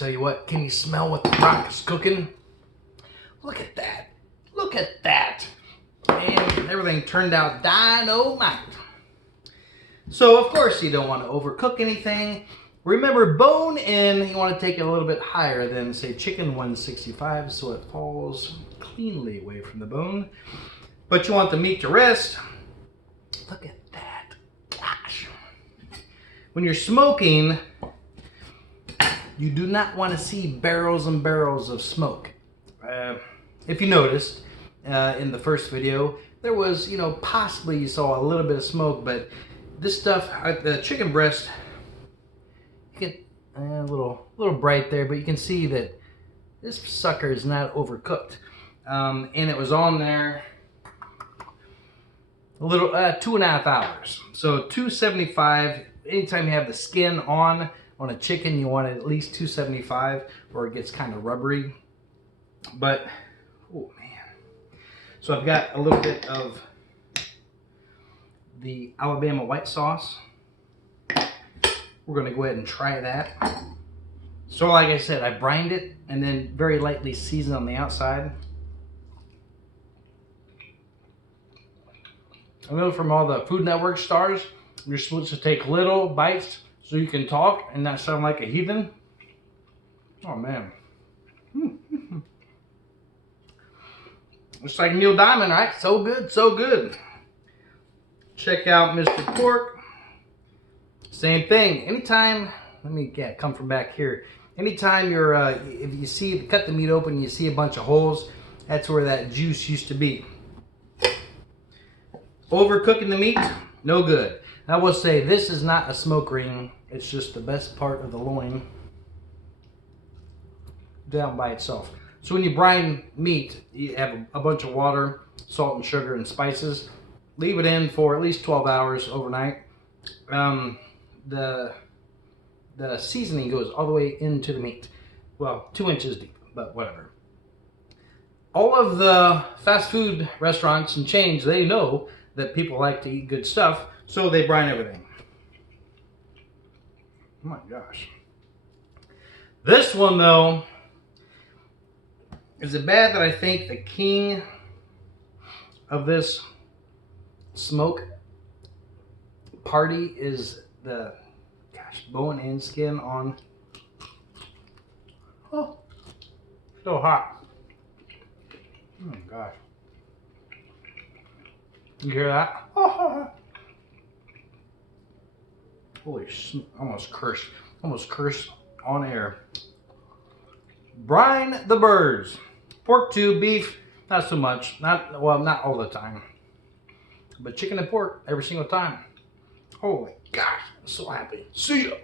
tell you what, can you smell what the rock is cooking? Look at that. Look at that. And everything turned out dynamite. So, of course, you don't want to overcook anything. Remember, bone in, you want to take it a little bit higher than, say, chicken 165 so it falls cleanly away from the bone. But you want the meat to rest. Look at that. Gosh. When you're smoking, you do not want to see barrels and barrels of smoke. If you noticed in the first video, there was, possibly you saw a little bit of smoke, but this stuff, the chicken breast, you get a little bright there, but you can see that this sucker is not overcooked. And it was on there a little 2.5 hours. So 275. Anytime you have the skin on a chicken, you want it at least 275, or it gets kind of rubbery. But oh man! So I've got a little bit of the Alabama white sauce. We're gonna go ahead and try that. So like I said, I brined it and then very lightly seasoned on the outside. I know from all the Food Network stars, you're supposed to take little bites so you can talk and not sound like a heathen. Oh man. It's like Neil Diamond, right? So good, so good. Check out Mr. Pork. Same thing. Anytime, come from back here. Anytime you're, if you see, cut the meat open, you see a bunch of holes, that's where that juice used to be. Overcooking the meat, no good. I will say this is not a smoke ring. It's just the best part of the loin down by itself. So when you brine meat, you have a bunch of water, salt and sugar and spices. Leave it in for at least 12 hours overnight. The seasoning goes all the way into the meat. Well, 2 inches deep, but whatever. All of the fast food restaurants and chains, they know that people like to eat good stuff, so they brine everything. Oh my gosh. This one, though, is it bad that I think the king of this smoke party is the, bone and skin on. Oh, so hot. Oh my gosh. You hear that? Oh. Holy shit, almost cursed on air. Brine the birds. Pork too, beef, not so much. Not all the time. But chicken and pork, every single time. Holy gosh, I'm so happy. See ya.